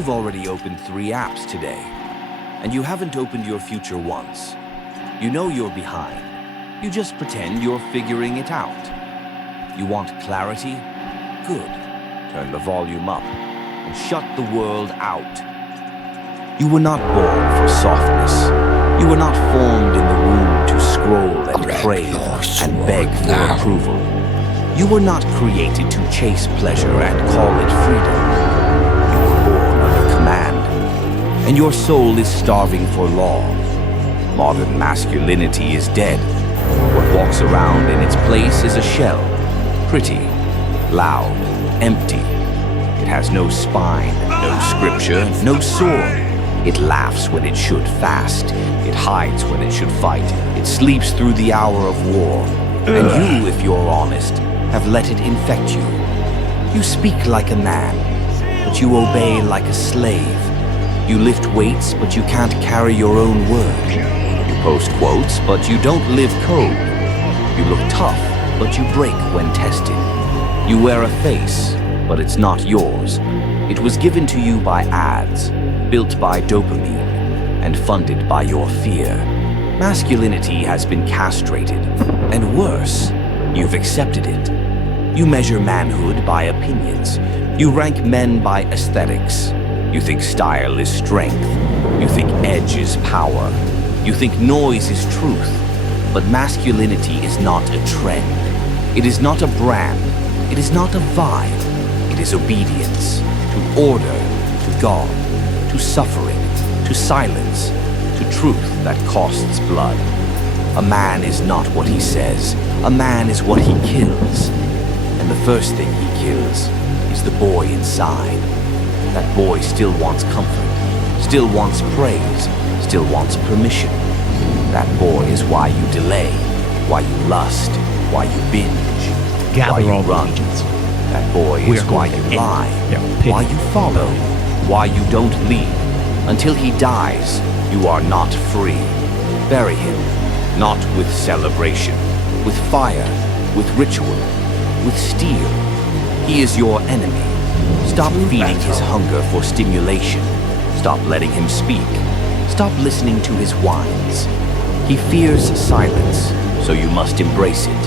You've already opened 3 apps today, and you haven't opened your future once. You know you're behind. You just pretend you're figuring it out. You want clarity? Good. Turn the volume up and shut the world out. You were not born for softness. You were not formed in the womb to scroll and crave and beg for approval. You were not created to chase pleasure and call it freedom. You were born under command, and your soul is starving for law. Modern masculinity is dead. What walks around in its place is a shell. Pretty, loud, empty. It has no spine, no scripture, no sword. It laughs when it should fast. It hides when it should fight. It sleeps through the hour of war. And you, if you're honest, have let it infect you. You speak like a man, but you obey like a slave. You lift weights, but you can't carry your own word. You post quotes, but you don't live code. You look tough, but you break when tested. You wear a face, but it's not yours. It was given to you by ads, built by dopamine, and funded by your fear. Masculinity has been castrated, and worse, you've accepted it. You measure manhood by opinions. You rank men by aesthetics. You think style is strength. You think edge is power. You think noise is truth. But masculinity is not a trend. It is not a brand. It is not a vibe. It is obedience to order, to God, to suffering, to silence, to truth that costs blood. A man is not what he says. A man is what he kills. And the first thing he kills is the boy inside. That boy still wants comfort, still wants praise, still wants permission. That boy is why you delay, why you lust, why you binge, why you run. That boy is why you lie, why you follow, why you don't lead. Until he dies, you are not free. Bury him, not with celebration, with fire, with ritual, with steel. He is your enemy. Stop feeding his hunger for stimulation. Stop letting him speak. Stop listening to his whines. He fears silence, so you must embrace it.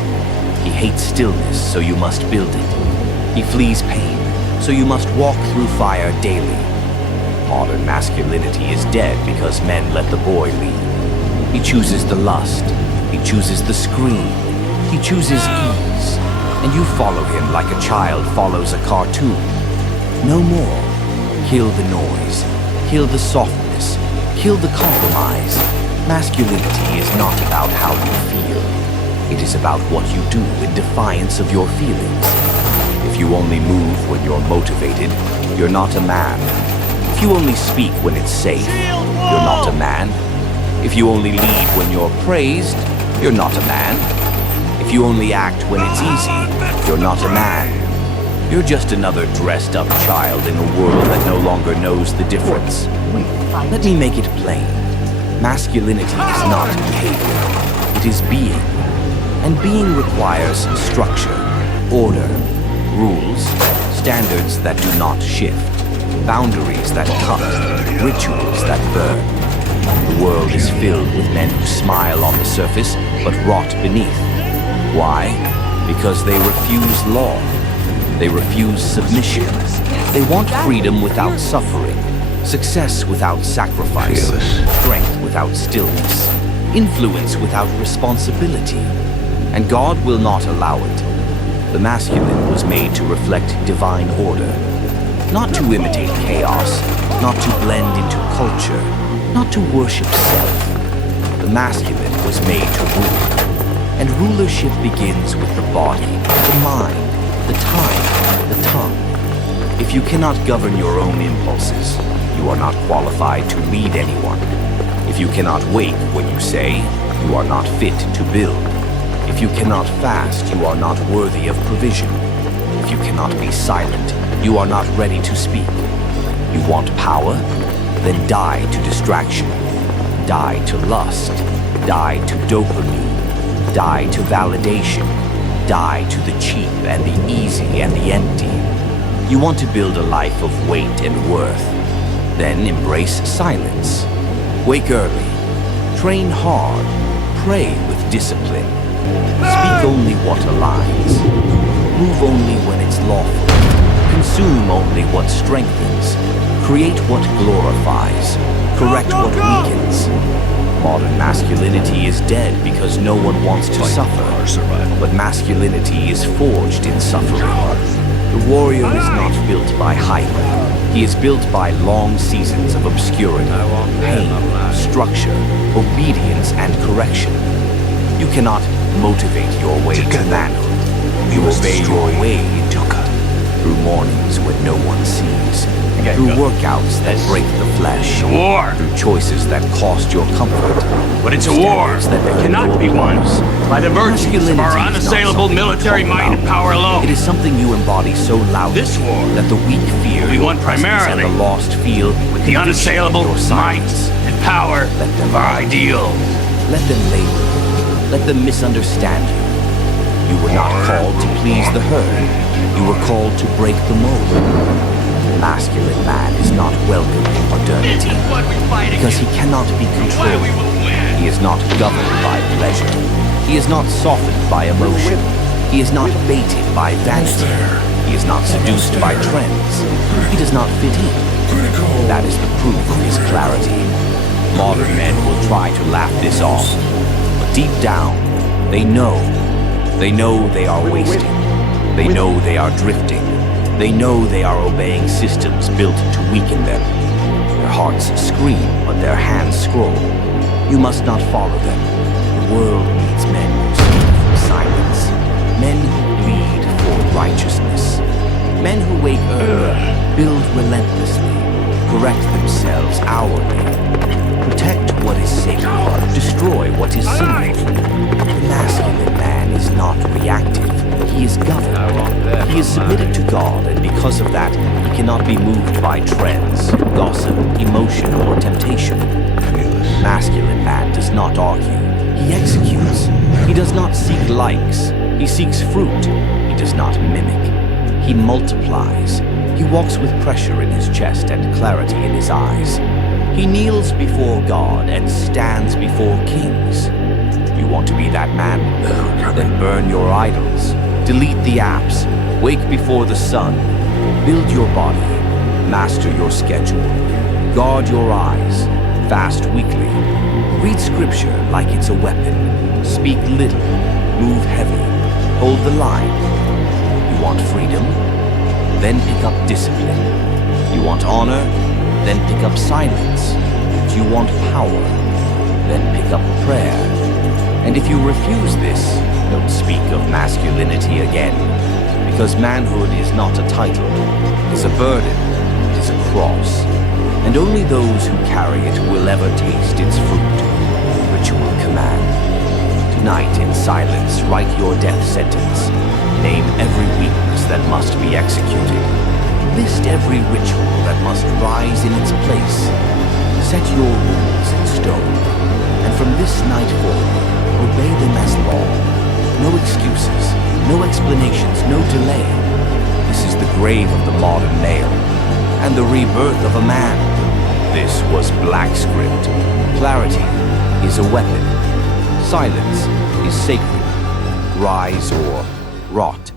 He hates stillness, so you must build it. He flees pain, so you must walk through fire daily. Modern masculinity is dead because men let the boy lead. He chooses the lust. He chooses the scream. He chooses ease. And you follow him like a child follows a cartoon. No more. Kill the noise. Kill the softness. Kill the compromise. Masculinity is not about how you feel. It is about what you do in defiance of your feelings. If you only move when you're motivated, you're not a man. If you only speak when it's safe, you're not a man. If you only lead when you're praised, you're not a man. If you only act when it's easy, you're not a man. You're just another dressed-up child in a world that no longer knows the difference. Let me make it plain. Masculinity is not behavior. It is being. And being requires structure, order, rules, standards that do not shift, boundaries that cut, rituals that burn. The world is filled with men who smile on the surface, but rot beneath. Why? Because they refuse law. They refuse submission. They want freedom without suffering, success without sacrifice, strength without stillness, influence without responsibility. And God will not allow it. The masculine was made to reflect divine order, not to imitate chaos, not to blend into culture, not to worship self. The masculine was made to rule. And rulership begins with the body, the mind, the time, the tongue. If you cannot govern your own impulses, you are not qualified to lead anyone. If you cannot wake when you say, you are not fit to build. If you cannot fast, you are not worthy of provision. If you cannot be silent, you are not ready to speak. You want power? Then die to distraction. Die to lust. Die to dopamine. Die to validation. Die to the cheap and the easy and the empty. You want to build a life of weight and worth. Then embrace silence. Wake early. Train hard. Pray with discipline. Speak only what aligns. Move only when it's lawful. Consume only what strengthens. Create what glorifies. Correct what weakens. Modern masculinity is dead because no one wants to suffer. But masculinity is forged in suffering. The warrior is not built by hype. He is built by long seasons of obscurity, pain, structure, obedience, and correction. You cannot motivate your way to manhood. You obey your way through mornings when no one sees. Through workouts that break the flesh. War! Through choices that cost your comfort. But it's a war that cannot be won by the virtues of our unassailable military might and power alone. It is something you embody so loudly This war that the weak fear we won primarily and the lost feel with the unassailable might and power of our ideal. Let them label. Let them misunderstand you. You were not called to please the herd. You were called to break the mold. The masculine man is not welcome in modernity because he cannot be controlled. He is not governed by pleasure. He is not softened by emotion. He is not baited by vanity. He is not seduced by trends. He does not fit in. That is the proof of his clarity. Modern men will try to laugh this off, but deep down, they know. They know they are wasting. They know they are drifting. They know they are obeying systems built to weaken them. Their hearts scream, but their hands scroll. You must not follow them. The world needs men who speak from silence. Men who bleed for righteousness. Men who wake early, build relentlessly, correct themselves hourly. Protect what is sacred, destroy what is sinful. The masculine man is not reactive. He is governed. He is submitted to God, and because of that, he cannot be moved by trends, gossip, emotion, or temptation. The masculine man does not argue. He executes. He does not seek likes. He seeks fruit. He does not mimic. He multiplies. He walks with pressure in his chest and clarity in his eyes. He kneels before God and stands before kings. You want to be that man? Then burn your idols. Delete the apps. Wake before the sun. Build your body. Master your schedule. Guard your eyes. Fast weekly. Read scripture like it's a weapon. Speak little. Move heavy. Hold the line. You want freedom? Then pick up discipline. You want honor? Then pick up silence. Do you want power? Then pick up prayer. And if you refuse this, don't speak of masculinity again. Because manhood is not a title. It is a burden. It is a cross. And only those who carry it will ever taste its fruit. Ritual command. Tonight, in silence, write your death sentence. Name every weakness that must be executed. List every ritual that must rise in its place. Set your rules in stone. And from this night forward, obey them as law. No excuses, no explanations, no delay. This is the grave of the modern male, and the rebirth of a man. This was BLACKSCRIPT. Clarity is a weapon. Silence is sacred. Rise or rot.